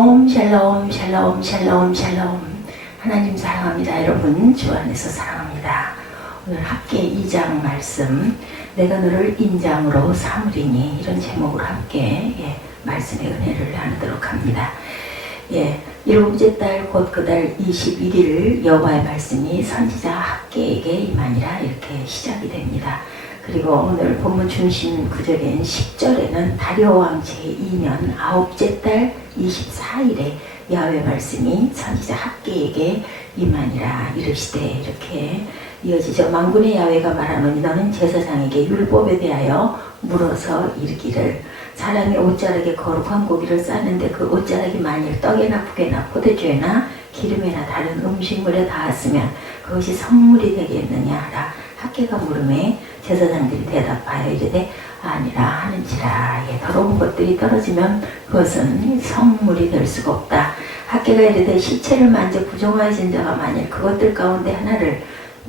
샬롬 샬롬 샬롬 샬롬. 하나님 사랑합니다. 여러분 주 안에서 사랑합니다. 오늘 학계 2장 말씀, 내가 너를 인장으로 삼으리니, 이런 제목으로 함께 말씀의 은혜를 나누도록 합니다. 일곱째 달 곧 그 달 21일 여호와의 말씀이 선지자 학계에게 임하니라, 이렇게 시작이 됩니다. 그리고 오늘 본문 중심 구절인 10절에는 다리오 왕 제2년 9째 달 24일에 야훼 말씀이 선지자 학계에게 임하니라 이르시되, 이렇게 이어지죠. 만군의 야훼가 말하노니 너는 제사장에게 율법에 대하여 물어서 이르기를, 사람이 옷자락에 거룩한 고기를 싸는데 그 옷자락이 만일 떡에나 국에나 포도주에나 기름에나 다른 음식물에 닿았으면 그것이 성물이 되겠느냐 하라. 학계가 물음에 제사장들이 대답하여 이르되 아니라 하는지라. 더러운 것들이 떨어지면 그것은 성물이 될 수가 없다. 학계가 이르되 시체를 만져 부정하여진 자가 만일 그것들 가운데 하나를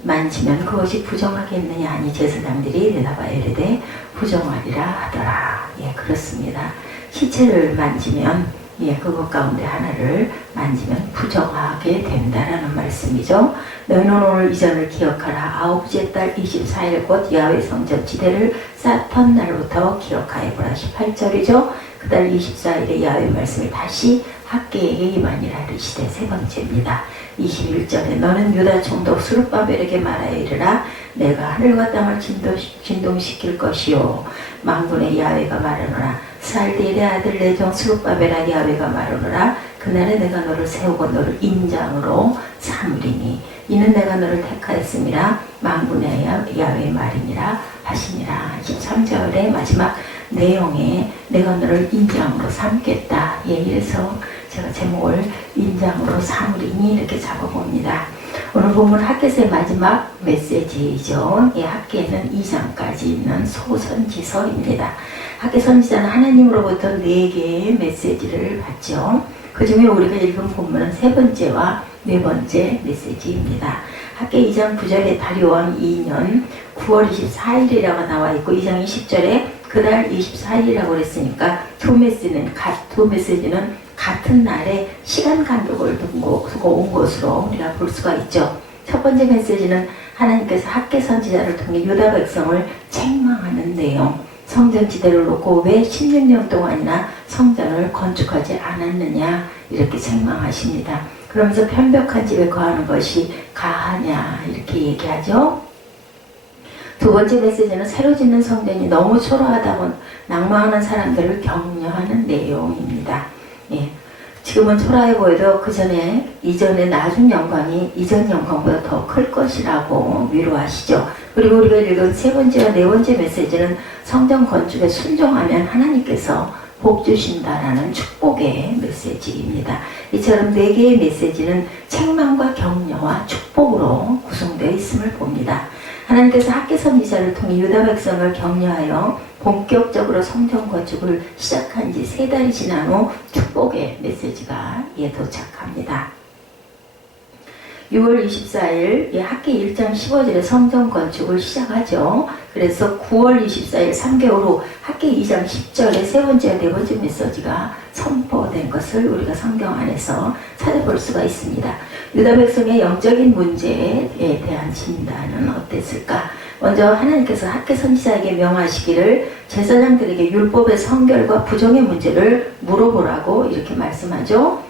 만지면 그것이 부정하겠느냐 하니 제사장들이 대답하여 이르되 부정하리라 하더라. 그렇습니다. 시체를 만지면 그것 가운데 하나를 만지면 부정하게 된다라는 말씀이죠. 너희는 오늘 이전을 기억하라. 9째 달 24일 곧 야훼 성전 지대를 쌓던 날부터 기억하여보라. 18절이죠. 그 달 24일에 야훼 말씀을 다시 학계에게 임하니라 이르시되, 세 번째입니다. 21절에 너는 유다 총독 스룹바벨에게 말하여 이르라. 내가 하늘과 땅을 진동시킬 것이요 만군의 야훼가 말하노라. 스알디엘의 아들 내 종 스룹바벨아, 야훼가 말하노라. 그날에 내가 너를 세우고 너를 인장으로 삼으리니 이는 내가 너를 택하였음이라. 만군의 야훼 말이니라 하시니라. 13절의 마지막 내용에 내가 너를 인장으로 삼겠다. 이래서 제가 제목을 인장으로 삼으리니 이렇게 잡아봅니다. 오늘 본문 학계서의 마지막 메시지이죠. 학계는 2장까지 있는 소선지서입니다. 학계 선지자는 하나님으로부터 4개의 메시지를 받죠. 그 중에 우리가 읽은 본문은 세 번째와 네 번째 메시지입니다. 학계 2장 9절에 다리오 왕 2년 9월 24일이라고 나와 있고, 2장 20절에 그 달 24일이라고 그랬으니까 두 메시지는 같은 날에 시간 간격을 두고 온 것으로 우리가 볼 수가 있죠. 첫 번째 메시지는 하나님께서 학계 선지자를 통해 유다 백성을 책망하는 내용, 성전 지대를 놓고 왜 16년 동안이나 성전을 건축하지 않았느냐, 이렇게 책망하십니다. 그러면서 편벽한 집에 거하는 것이 가하냐, 이렇게 얘기하죠. 두 번째 메시지는 새로 짓는 성전이 너무 초라하다고 낙망하는 사람들을 격려하는 내용입니다. 지금은 초라해 보여도 이전에 나중 영광이 이전 영광보다 더 클 것이라고 위로하시죠. 그리고 우리가 읽은 세 번째와 네 번째 메시지는 성전 건축에 순종하면 하나님께서 복 주신다라는 축복의 메시지입니다. 이처럼 4개의 메시지는 책망과 격려와 축복으로 구성되어 있음을 봅니다. 하나님께서 학계 선지자를 통해 유다 백성을 격려하여 본격적으로 성전 건축을 시작한 지 3달이 지난 후 축복의 메시지가 도착합니다. 6월 24일 학계 1장 15절에 성전 건축을 시작하죠. 그래서 9월 24일 3개월 후 학계 2장 10절에 세 번째와 네 번째 메시지가 선포된 것을 우리가 성경 안에서 찾아볼 수가 있습니다. 유다 백성의 영적인 문제에 대한 진단은 어땠을까? 먼저 하나님께서 학계 선지자에게 명하시기를 제사장들에게 율법의 성결과 부정의 문제를 물어보라고 이렇게 말씀하죠.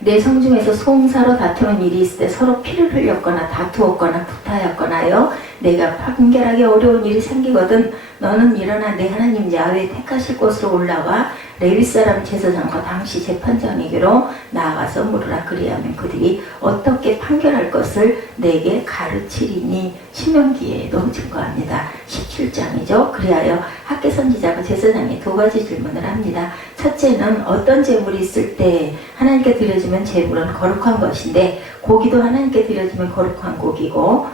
내 성중에서 송사로 다투는 일이 있을 때 서로 피를 흘렸거나 다투었거나 구타였거나요, 내가 판결하기 어려운 일이 생기거든 너는 일어나 내 하나님 야훼 택하실 곳으로 올라와 레위 사람 제사장과 당시 재판장에게로 나아가서 물으라. 그리하면 그들이 어떻게 판결할 것을 내게 가르치리니. 신명기에도 증거합니다. 17장이죠. 그리하여 학계 선지자가 제사장에 2가지 질문을 합니다. 첫째는 어떤 제물이 있을 때 하나님께 드려지면 제물은 거룩한 것인데, 고기도 하나님께 드려지면 거룩한 고기고,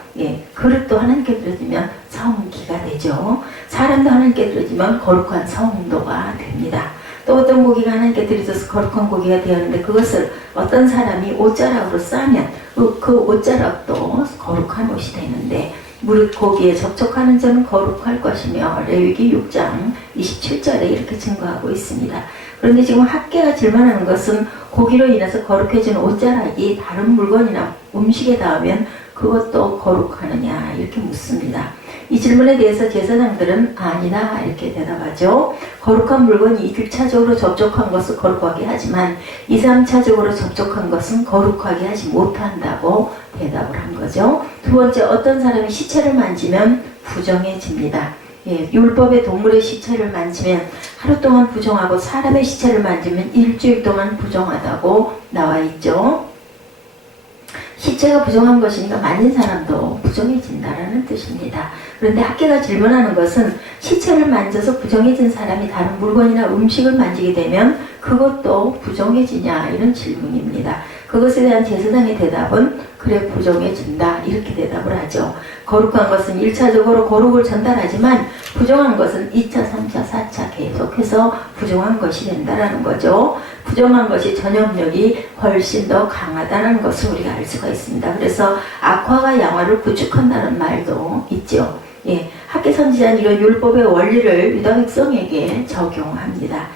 그릇도 하나님께 드려지면 성기가 되죠. 사람도 하나님께 드려지면 거룩한 성도가 됩니다. 또 어떤 고기가 하나님께 드려져서 거룩한 고기가 되었는데 그것을 어떤 사람이 옷자락으로 싸면 그 옷자락도 거룩한 옷이 되는데, 무릇 고기에 접촉하는 자는 거룩할 것이며 레위기 6장 27절에 이렇게 증거하고 있습니다. 그런데 지금 학계가 질문하는 것은 고기로 인해서 거룩해진 옷자락이 다른 물건이나 음식에 닿으면 그것도 거룩하느냐 이렇게 묻습니다. 이 질문에 대해서 제사장들은 아니다 이렇게 대답하죠. 거룩한 물건이 1차적으로 접촉한 것을 거룩하게 하지만 2, 3차적으로 접촉한 것은 거룩하게 하지 못한다고 대답을 한 거죠. 두 번째, 어떤 사람이 시체를 만지면 부정해집니다. 율법의 동물의 시체를 만지면 하루 동안 부정하고 사람의 시체를 만지면 일주일 동안 부정하다고 나와 있죠. 시체가 부정한 것이니까 만진 사람도 부정해진다라는 뜻입니다. 그런데 학계가 질문하는 것은 시체를 만져서 부정해진 사람이 다른 물건이나 음식을 만지게 되면 그것도 부정해지냐 이런 질문입니다. 그것에 대한 제사장의 대답은 그래 부정해진다 이렇게 대답을 하죠. 거룩한 것은 1차적으로 거룩을 전달하지만 부정한 것은 2차, 3차, 4차 계속해서 부정한 것이 된다라는 거죠. 부정한 것이 전염력이 훨씬 더 강하다는 것을 우리가 알 수가 있습니다. 그래서 악화가 양화를 구축한다는 말도 있죠. 학계 선지자는 이런 율법의 원리를 유다 백성에게 적용합니다.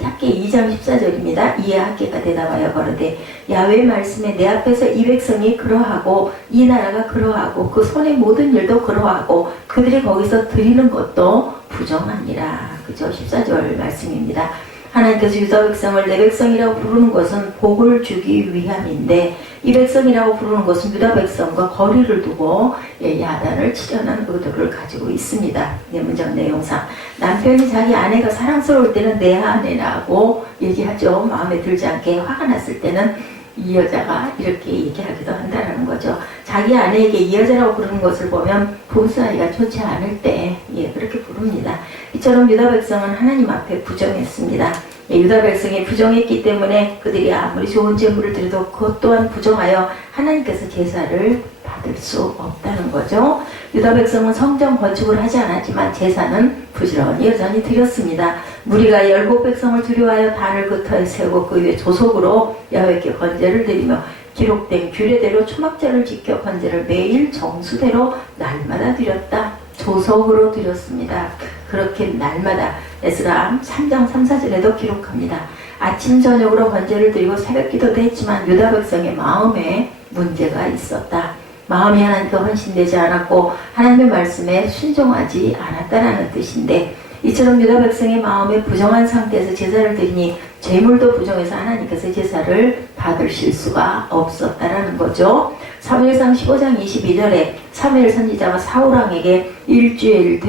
학계 2장 14절입니다. 이에 학계가 대답하여 거르되 야훼의 말씀에 내 앞에서 이 백성이 그러하고 이 나라가 그러하고 그 손의 모든 일도 그러하고 그들이 거기서 드리는 것도 부정하니라. 그죠? 14절 말씀입니다. 하나님께서 유다 백성을 내 백성이라고 부르는 것은 복을 주기 위함인데 이 백성이라고 부르는 것은 유다 백성과 거리를 두고 야단을 치려는 의도를 가지고 있습니다. 문장 내용상 남편이 자기 아내가 사랑스러울 때는 내 아내라고 얘기하죠. 마음에 들지 않게 화가 났을 때는 이 여자가 이렇게 얘기하기도 한다는 거죠. 자기 아내에게 이 여자라고 부르는 것을 보면 부부 사이가 좋지 않을 때 그렇게 부릅니다. 이처럼 유다 백성은 하나님 앞에 부정했습니다. 유다 백성이 부정했기 때문에 그들이 아무리 좋은 제물을 드려도 그것 또한 부정하여 하나님께서 제사를 받을 수 없다는 거죠. 유다 백성은 성전 건축을 하지 않았지만 제사는 부지런히 여전히 드렸습니다. 무리가 열국 백성을 두려워하여 단을 그 터에 세우고 그 위에 조속으로 야훼께 번제를 드리며 기록된 규례대로 초막절을 지켜 번제를 매일 정수대로 날마다 드렸다. 조석으로 드렸습니다. 그렇게 날마다 에스라 3장 3, 4절에도 기록합니다. 아침 저녁으로 번제를 드리고 새벽기도도 했지만 유다 백성의 마음에 문제가 있었다. 마음이 하나님께 헌신되지 않았고 하나님의 말씀에 순종하지 않았다라는 뜻인데 이처럼 유다 백성의 마음에 부정한 상태에서 제사를 드리니 제물도 부정해서 하나님께서 제사를 받으실 수가 없었다라는 거죠. 사무엘상 15장 22절에 사무엘 선지자가 사울왕에게 일주일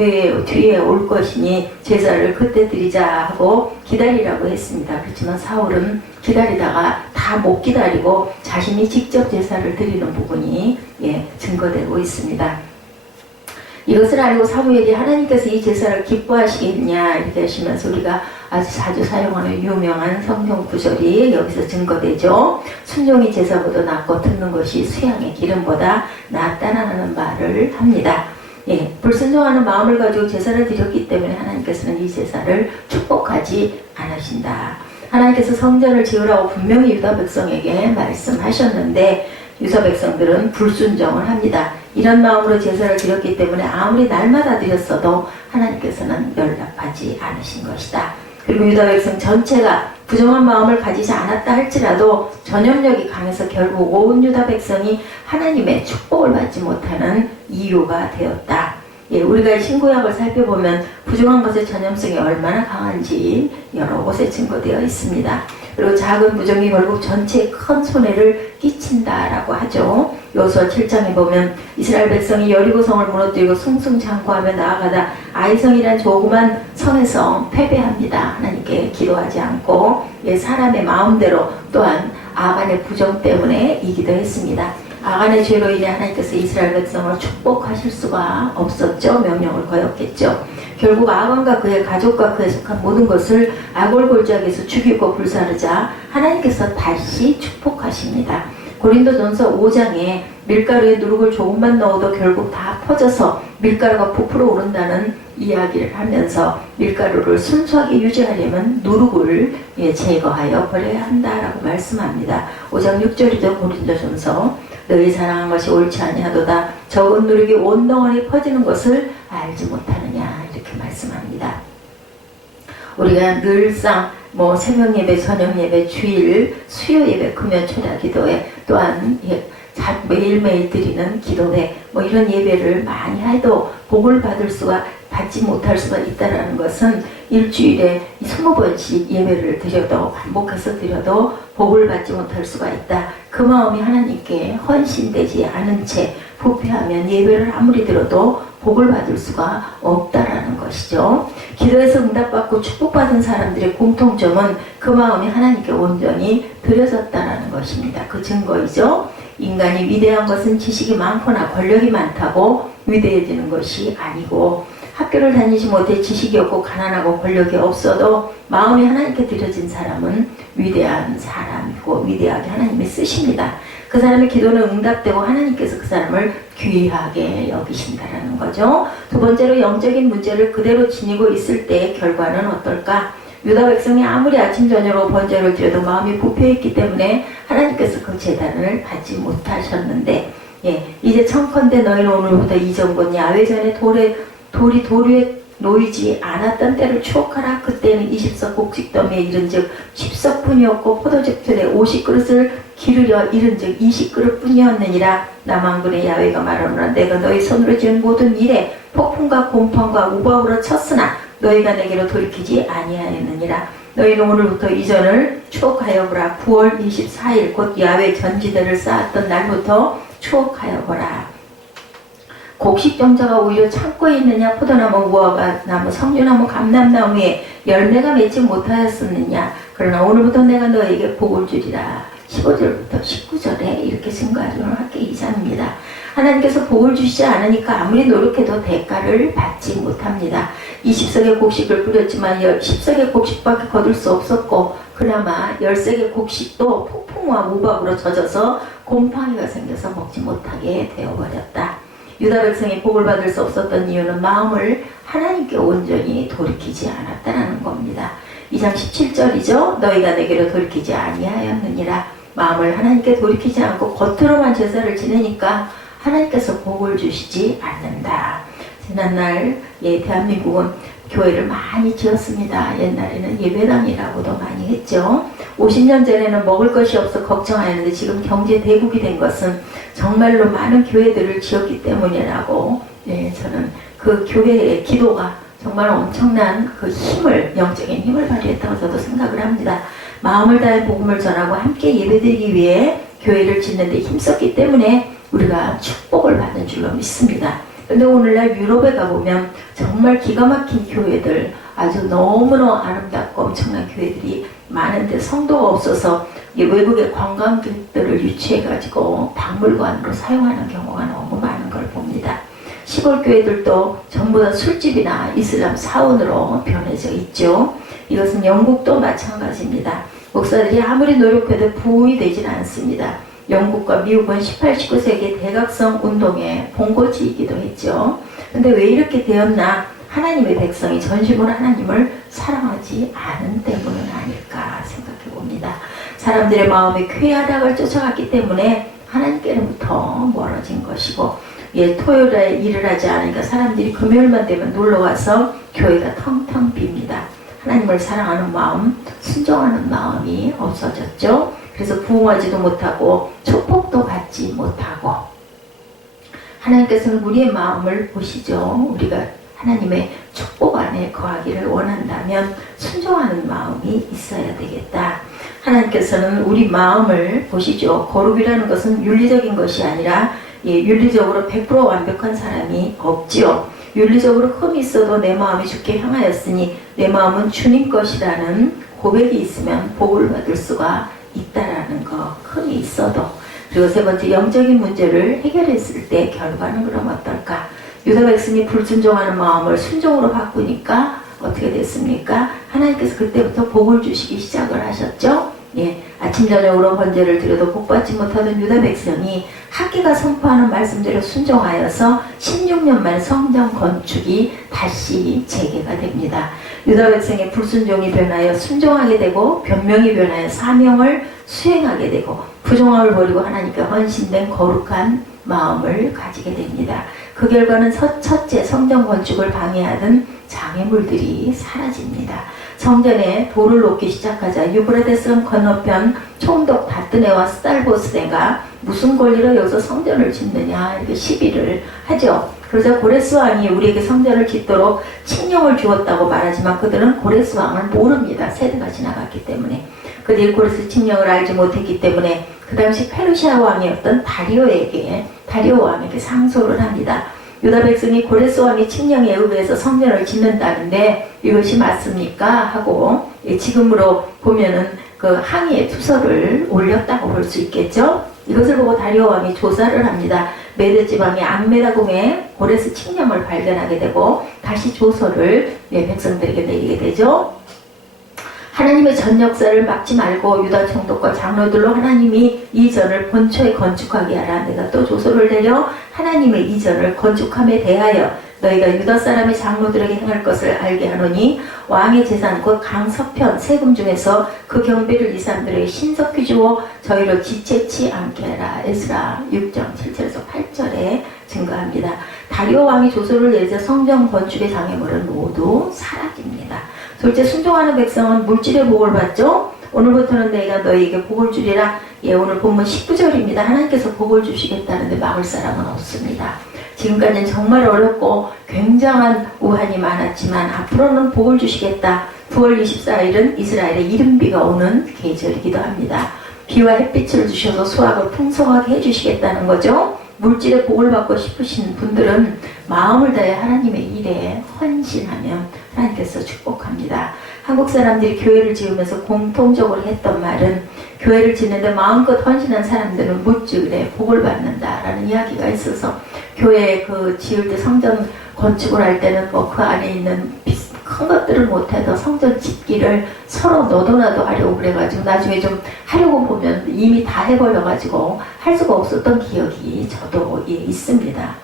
뒤에 올 것이니 제사를 그때 드리자 하고 기다리라고 했습니다. 그렇지만 사울은 기다리다가 다 못 기다리고 자신이 직접 제사를 드리는 부분이 증거되고 있습니다. 이것을 알고 사무엘이 하나님께서 이 제사를 기뻐하시겠냐 이렇게 하시면서 우리가 아주 자주 사용하는 유명한 성경 구절이 여기서 증거되죠. 순종이 제사보다 낫고 듣는 것이 수양의 기름보다 낫다라는 말을 합니다. 불순종하는 마음을 가지고 제사를 드렸기 때문에 하나님께서는 이 제사를 축복하지 않으신다. 하나님께서 성전을 지으라고 분명히 유다 백성에게 말씀하셨는데 유다 백성들은 불순종을 합니다. 이런 마음으로 제사를 드렸기 때문에 아무리 날마다 드렸어도 하나님께서는 연락하지 않으신 것이다. 그리고 유다 백성 전체가 부정한 마음을 가지지 않았다 할지라도 전염력이 강해서 결국 온 유다 백성이 하나님의 축복을 받지 못하는 이유가 되었다. 우리가 신구약을 살펴보면 부정한 것의 전염성이 얼마나 강한지 여러 곳에 증거되어 있습니다. 그리고 작은 부정이 결국 전체에 큰 손해를 끼친다라고 하죠. 여호수아 7장에 보면 이스라엘 백성이 여리고성을 무너뜨리고 승승장구하며 나아가다 아이성이란 조그만 성에서 패배합니다. 하나님께 기도하지 않고 사람의 마음대로 또한 아간의 부정 때문에 이기도 했습니다. 아간의 죄로 인해 하나님께서 이스라엘 백성을 축복하실 수가 없었죠. 명령을 거역했죠. 결국 아간과 그의 가족과 그에 속한 모든 것을 아골골짜기에서 죽이고 불사르자 하나님께서 다시 축복하십니다. 고린도전서 5장에 밀가루에 누룩을 조금만 넣어도 결국 다 퍼져서 밀가루가 부풀어 오른다는 이야기를 하면서 밀가루를 순수하게 유지하려면 누룩을 제거하여 버려야 한다라고 말씀합니다. 5장 6절이죠. 고린도전서 너희 사랑한 것이 옳지 아니하도다 적은 누룩이 온 덩어리 퍼지는 것을 알지 못하느냐 이렇게 말씀합니다. 우리가 늘상 뭐 새벽 예배, 저녁 예배, 주일, 수요 예배, 금요 초대 기도회, 또한 매일매일 드리는 기도회, 뭐 이런 예배를 많이 해도 복을 받지 못할 수가 있다는 것은 일주일에 20번씩 예배를 드려도, 반복해서 드려도 복을 받지 못할 수가 있다. 그 마음이 하나님께 헌신되지 않은 채 부패하면 예배를 아무리 들어도 복을 받을 수가 없다라는 것이죠. 기도에서 응답받고 축복받은 사람들의 공통점은 그 마음이 하나님께 온전히 드려졌다라는 것입니다. 그 증거이죠. 인간이 위대한 것은 지식이 많거나 권력이 많다고 위대해지는 것이 아니고, 학교를 다니지 못해 지식이 없고 가난하고 권력이 없어도 마음이 하나님께 드려진 사람은 위대한 사람이고 위대하게 하나님이 쓰십니다. 그 사람의 기도는 응답되고 하나님께서 그 사람을 귀하게 여기신다라는 거죠. 두 번째로 영적인 문제를 그대로 지니고 있을 때의 결과는 어떨까? 유다 백성이 아무리 아침 저녁으로 번제를 드려도 마음이 부패했기 때문에 하나님께서 그 제단을 받지 못하셨는데, 이제 청컨대 너희는 오늘부터 이전번 야훼 전에 돌이 돌 위에 놓이지 않았던 때를 추억하라. 그때는 20석 곡식더미에 이른즉 10석뿐이었고 포도즙 틀에 50그릇을 기르려 이른즉 20그릇 뿐이었느니라. 남왕군의 야훼가 말하노라. 내가 너희 손으로 지은 모든 일에 폭풍과 곰팡과 우박으로 쳤으나 너희가 내게로 돌이키지 아니하였느니라. 너희는 오늘부터 이전을 추억하여 보라. 9월 24일 곧 야훼 전지대를 쌓았던 날부터 추억하여 보라. 곡식정자가 오히려 창고에 있느냐? 포도나무, 무화과나무, 석류나무, 감람나무에 열매가 맺지 못하였었느냐? 그러나 오늘부터 내가 너에게 복을 주리라. 15절부터 19절에 이렇게 증거하도록 할게 2장입니다. 하나님께서 복을 주시지 않으니까 아무리 노력해도 대가를 받지 못합니다. 20석의 곡식을 뿌렸지만 10석의 곡식밖에 거둘 수 없었고, 그나마 10석의 곡식도 폭풍과 우박으로 젖어서 곰팡이가 생겨서 먹지 못하게 되어버렸다. 유다 백성이 복을 받을 수 없었던 이유는 마음을 하나님께 온전히 돌이키지 않았다는 겁니다. 2장 17절이죠. 너희가 내게로 돌이키지 아니하였느니라. 마음을 하나님께 돌이키지 않고 겉으로만 제사를 지내니까 하나님께서 복을 주시지 않는다. 지난날 대한민국은 교회를 많이 지었습니다. 옛날에는 예배당이라고도 많이 했죠. 50년 전에는 먹을 것이 없어 걱정하였는데 지금 경제 대국이 된 것은 정말로 많은 교회들을 지었기 때문이라고, 저는 그 교회의 기도가 정말 엄청난 그 영적인 힘을 발휘했다고 저도 생각을 합니다. 마음을 다해 복음을 전하고 함께 예배드리기 위해 교회를 짓는 데 힘썼기 때문에 우리가 축복을 받은 줄로 믿습니다. 근데 오늘날 유럽에 가보면 정말 기가 막힌 교회들, 아주 너무너무 아름답고 엄청난 교회들이 많은데 성도가 없어서 외국의 관광객들을 유치해가지고 박물관으로 사용하는 경우가 너무 많은 걸 봅니다. 시골 교회들도 전부 다 술집이나 이슬람 사원으로 변해져 있죠. 이것은 영국도 마찬가지입니다. 목사들이 아무리 노력해도 부흥이 되질 않습니다. 영국과 미국은 18, 19세기 대각성 운동의 본고지이기도 했죠. 근데 왜 이렇게 되었나? 하나님의 백성이 전심으로 하나님을 사랑하지 않은 때문은 아닐까 생각해 봅니다. 사람들의 마음이 쾌활락을 쫓아갔기 때문에 하나님께로부터 멀어진 것이고, 토요일에 일을 하지 않으니까 사람들이 금요일만 되면 놀러와서 교회가 텅텅 빕니다. 하나님을 사랑하는 마음, 순종하는 마음이 없어졌죠. 그래서 부흥하지도 못하고 축복도 받지 못하고, 하나님께서는 우리의 마음을 보시죠. 우리가 하나님의 축복 안에 거하기를 원한다면 순종하는 마음이 있어야 되겠다. 하나님께서는 우리 마음을 보시죠. 거룩이라는 것은 윤리적인 것이 아니라 윤리적으로 100% 완벽한 사람이 없지요. 윤리적으로 흠이 있어도 내 마음이 주께 향하였으니 내 마음은 주님 것이라는 고백이 있으면 복을 받을 수가 있다라는 거, 흠이 있어도. 그리고 세 번째, 영적인 문제를 해결했을 때 결과는 그럼 어떨까? 유다 백성이 불순종하는 마음을 순종으로 바꾸니까 어떻게 됐습니까? 하나님께서 그때부터 복을 주시기 시작을 하셨죠. 아침 저녁으로 번제를 드려도 복받지 못하던 유다 백성이 학기가 선포하는 말씀대로 순종하여서 16년 만에 성전 건축이 다시 재개가 됩니다. 유다 백성의 불순종이 변하여 순종하게 되고, 변명이 변하여 사명을 수행하게 되고, 부정함을 버리고 하나님께 헌신된 거룩한 마음을 가지게 됩니다. 그 결과는 첫째, 성전 건축을 방해하던 장애물들이 사라집니다. 성전에 돌을 놓기 시작하자 유브라데스 건너편 총독 다뜨네와 스달보스네가 무슨 권리로 여기서 성전을 짓느냐 이렇게 시비를 하죠. 그러자 고레스 왕이 우리에게 성전을 짓도록 칙령을 주었다고 말하지만 그들은 고레스 왕을 모릅니다. 세대가 지나갔기 때문에. 그들이 고레스 칙령을 알지 못했기 때문에 그 당시 페르시아 왕이었던 다리오 왕에게 상소를 합니다. 유다 백성이 고레스 왕의 칙령에 의해서 성전을 짓는다는데 이것이 맞습니까? 하고 지금으로 보면은 그 항의의 투서를 올렸다고 볼 수 있겠죠. 이것을 보고 다리오 왕이 조사를 합니다. 메드 지방의 앙메다궁에 고레스 칙령을 발견하게 되고 다시 조서를 백성들에게 내리게 되죠. 하나님의 전 역사를 막지 말고 유다 총독과 장로들로 하나님이 이 전을 본초에 건축하게 하라. 내가 또 조서를 내려 하나님의 이 전을 건축함에 대하여 너희가 유다 사람의 장로들에게 행할 것을 알게 하노니 왕의 재산 곧 강서편 세금 중에서 그 경비를 이 사람들에게 신속히 주어 저희를 지체치 않게 하라. 에스라 6장 7절에서 8절에 증거합니다. 다리오 왕이 조서를 내리자 성전 건축의 장애물은 모두 사라집니다. 둘째, 순종하는 백성은 물질의 복을 받죠. 오늘부터는 내가 너희에게 복을 주리라. 오늘 본문 19절입니다. 하나님께서 복을 주시겠다는데 막을 사람은 없습니다. 지금까지는 정말 어렵고 굉장한 우환이 많았지만 앞으로는 복을 주시겠다. 9월 24일은 이스라엘의 이른비가 오는 계절이기도 합니다. 비와 햇빛을 주셔서 수확을 풍성하게 해주시겠다는 거죠. 물질의 복을 받고 싶으신 분들은 마음을 다해 하나님의 일에 헌신하면 하나님께서 축복합니다. 한국 사람들이 교회를 지으면서 공통적으로 했던 말은 교회를 짓는데 마음껏 헌신한 사람들은 무찌르게 복을 받는다라는 이야기가 있어서 교회 지을 때 성전 건축을 할 때는 그 안에 있는 큰 것들을 못해도 성전 짓기를 서로 너도나도 하려고 그래가지고 나중에 좀 하려고 보면 이미 다 해버려가지고 할 수가 없었던 기억이 저도 있습니다.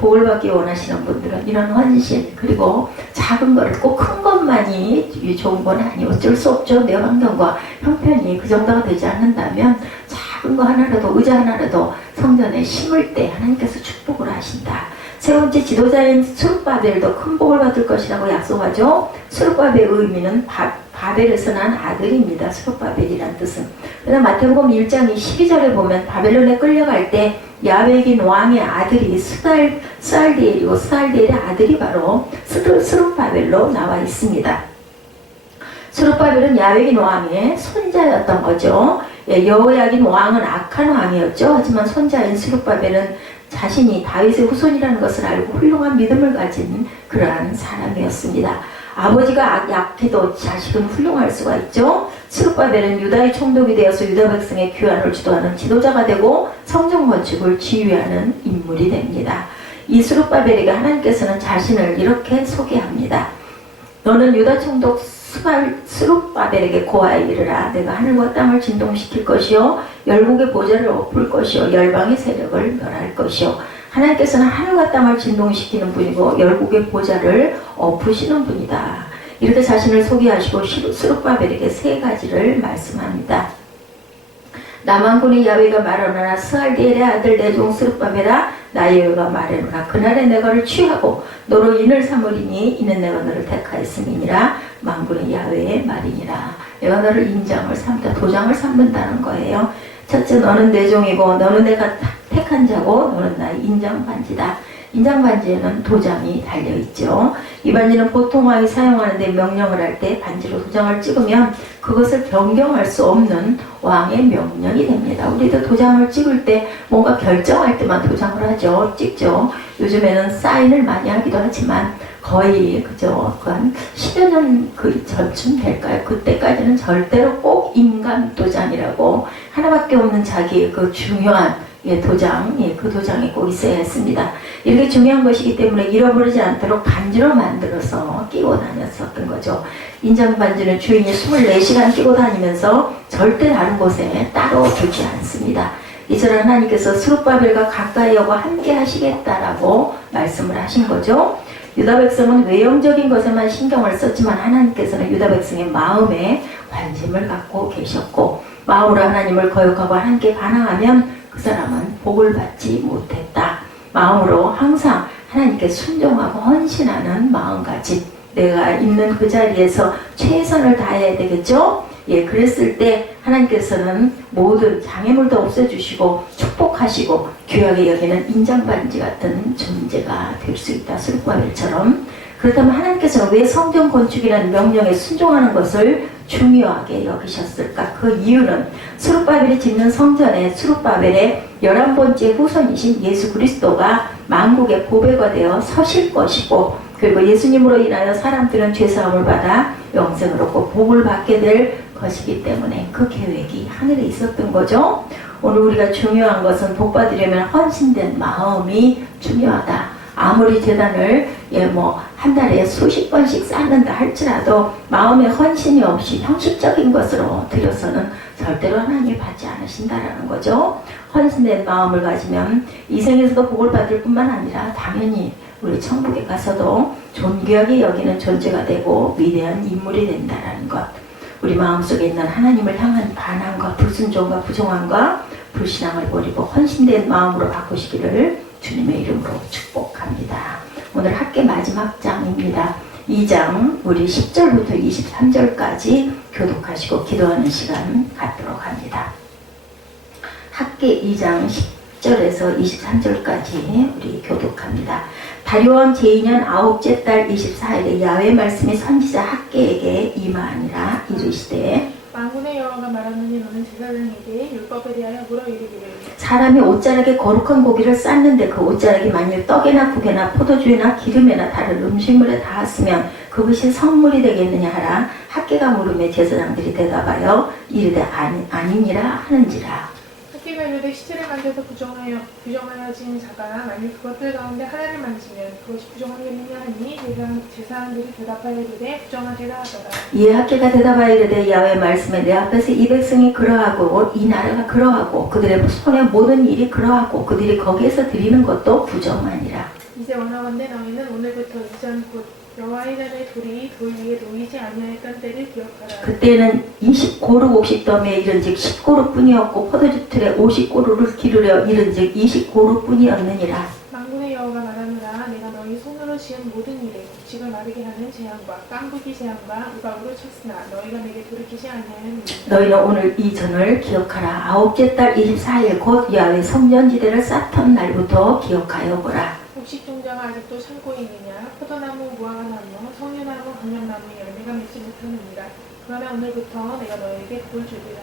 복을 받기 원하시는 분들은 이런 헌신 그리고 작은 거를 꼭 큰 것만이 좋은 건 아니에요. 어쩔 수 없죠. 내 환경과 형편이 그 정도가 되지 않는다면 작은 거 하나라도 의자 하나라도 성전에 심을 때 하나님께서 축복을 하신다. 세 번째, 지도자인 스룹바벨도 큰 복을 받을 것이라고 약속하죠. 스룹바벨의 의미는 바벨에서 난 아들입니다. 스룹바벨이란 뜻은. 그다음 마태복음 1장 12절에 보면 바벨론에 끌려갈 때 야외긴 왕의 아들이 스알디엘이고 스알디엘의 아들이 바로 스룹바벨로 나와 있습니다. 스룹바벨은 야외긴 왕의 손자였던 거죠. 여호야긴 왕은 악한 왕이었죠. 하지만 손자인 스룹바벨은 자신이 다윗의 후손이라는 것을 알고 훌륭한 믿음을 가진 그러한 사람이었습니다. 아버지가 약해도 자식은 훌륭할 수가 있죠. 스룹바벨은 유다의 총독이 되어서 유다 백성의 귀환을 주도하는 지도자가 되고 성전 건축을 지휘하는 인물이 됩니다. 이 스룹바벨에게 하나님께서는 자신을 이렇게 소개합니다. 너는 유다 총독 스룹바벨에게 고하여 이르라. 내가 하늘과 땅을 진동시킬 것이요 열국의 보좌를 엎을 것이요 열방의 세력을 멸할 것이요. 하나님께서는 하늘과 땅을 진동시키는 분이고 열국의 보좌를 엎으시는 분이다. 이렇게 자신을 소개하시고 스룹바벨에게 세 가지를 말씀합니다. 남한군의 야훼가 말하노라. 스알디엘의 아들 내 종 스룹바벨아 나의 여호와가 말하노라. 그날에 내가 너를 취하고 너로 인을 삼으리니 이는 내가 너를 택하였음이니라. 만군의 야훼의 말이니라. 내가 너를 인장을 삼다 도장을 삼는다는 거예요. 첫째, 너는 내 종이고 너는 내가 택한 자고 너는 나의 인장반지다. 인장반지에는 도장이 달려있죠. 이 반지는 보통 왕이 사용하는데 명령을 할 때 반지로 도장을 찍으면 그것을 변경할 수 없는 왕의 명령이 됩니다. 우리도 도장을 찍을 때 뭔가 결정할 때만 도장을 하죠. 찍죠. 요즘에는 사인을 많이 하기도 하지만 거의 한 10여 년 전쯤 될까요? 그때까지는 절대로 꼭 인간 도장이라고 하나밖에 없는 자기의 중요한 도장, 그 도장이 꼭 있어야 했습니다. 이렇게 중요한 것이기 때문에 잃어버리지 않도록 반지로 만들어서 끼고 다녔었던 거죠. 인장 반지는 주인이 24시간 끼고 다니면서 절대 다른 곳에 따로 두지 않습니다. 이처럼 하나님께서 스룹바벨과 가까이 오고 함께 하시겠다라고 말씀을 하신 거죠. 유다 백성은 외형적인 것에만 신경을 썼지만 하나님께서는 유다 백성의 마음에 관심을 갖고 계셨고 마음으로 하나님을 거역하고 하나님께 반항하면 그 사람은 복을 받지 못했다. 마음으로 항상 하나님께 순종하고 헌신하는 마음가짐 내가 있는 그 자리에서 최선을 다해야 되겠죠? 예, 그랬을 때 하나님께서는 모든 장애물도 없애주시고 축복하시고 귀하게 여기는 인장반지 같은 존재가 될 수 있다. 스룹바벨처럼. 그렇다면 하나님께서는 왜 성전 건축이라는 명령에 순종하는 것을 중요하게 여기셨을까? 그 이유는 스룹바벨이 짓는 성전에 스룹바벨의 11번째 후손이신 예수 그리스도가 만국의 보배가 되어 서실 것이고, 그리고 예수님으로 인하여 사람들은 죄사함을 받아 영생을 얻고 복을 받게 될 것이기 때문에 그 계획이 하늘에 있었던 거죠. 오늘 우리가 중요한 것은 복 받으려면 헌신된 마음이 중요하다. 아무리 제단을 한 달에 수십 번씩 쌓는다 할지라도 마음의 헌신이 없이 형식적인 것으로 드려서는 절대로 하나님을 받지 않으신다라는 거죠. 헌신된 마음을 가지면 이 생에서도 복을 받을 뿐만 아니라 당연히 우리 천국에 가서도 존귀하게 여기는 존재가 되고 위대한 인물이 된다라는 것. 우리 마음속에 있는 하나님을 향한 반항과 불순종과 부정함과 불신앙을 버리고 헌신된 마음으로 바꾸시기를 주님의 이름으로 축복합니다. 오늘 학계 마지막 장입니다. 2장 우리 10절부터 23절까지 교독하시고 기도하는 시간 갖도록 합니다. 학계 2장 10절에서 23절까지 우리 교독합니다. 다리오왕 제2년 9째 달 24일에 야훼 말씀이 선지자 학계에게 임하니라. 이르시되 만군의 여호와가 말하노니 너는 제사장에게 율법에 대하여 물어 이르기를 사람이 옷자락에 거룩한 고기를 쌓는데 그 옷자락이 만일 떡에나 국에나 포도주에나 기름에나 다른 음식물에 닿았으면 그것이 성물이 되겠느냐 하라. 학계가 물으며 제사장들이 대답하여 이르되 아니니라 하는지라. 학계가 이르되 시체를 만져서 부정하여진 자가 만일 그것들 가운데 하나를 만지면 그것이 부정하겠느냐 하니 제사장들이 대답하여 이르되 부정하리라 하더라. 이에 학계가 대답하여 이르되 야훼 말씀에 내 앞에서 이 백성이 그러하고 이 나라가 그러하고 그들의 손의 모든 일이 그러하고 그들이 거기에서 드리는 것도 부정하니라. 이제 원하건대 너희는 오늘부터 이전 곧 여호와의 전에 돌이 돌 위에 놓이지 아니하였던 때를 기억하라. 그때는 20고루 옥식덤에 이른즉 10고루뿐이었고 포도주 틀에 50고루를 기르려 이른즉 20고루뿐이었느니라. 만군의 여호와가 말하노라. 내가 너희 손으로 지은 모든 일에 곡식을 마르게 하는 재앙과 깐부기 재앙과 우박으로 쳤으나 너희가 내게 돌이키지 아니하였느니라. 너희는 오늘 이 전을 기억하라. 9째 달 24일 곧 야훼 성전지대를 쌓던 날부터 기억하여 보라. 곡식 종자가 아직도 참고 있느냐? 포도나무, 무화과나무, 석류나무, 강력나무 열매가 맺지 못하느니라. 그러나 오늘부터 내가 너에게 복을 주리라.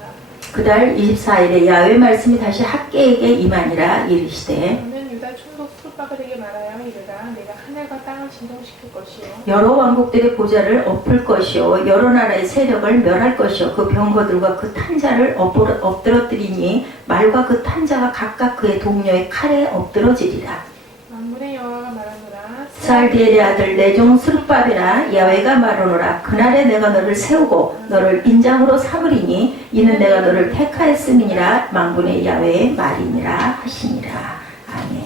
그달 24일에 야훼 말씀이 다시 학계에게 임하니라. 이르시되 너는 유다 총독 스룹바벨에게 말하여 이르라. 내가 하늘과 땅을 진동시킬 것이요 여러 왕국들의 보좌를 엎을 것이요 여러 나라의 세력을 멸할 것이요 그 병거들과 그 탄자를 엎드러뜨리니 말과 그 탄자가 각각 그의 동료의 칼에 엎드러지리라. 만군의 여호와가 말하노라. 스알디엘의 아들 내 종 스룹바벨아 야훼가 말하노라. 그날에 내가 너를 세우고 너를 인장으로 삼으리니 이는 내가 너를 택하였음이니라. 만군의 야훼의 말이니라 하시니라. 아멘.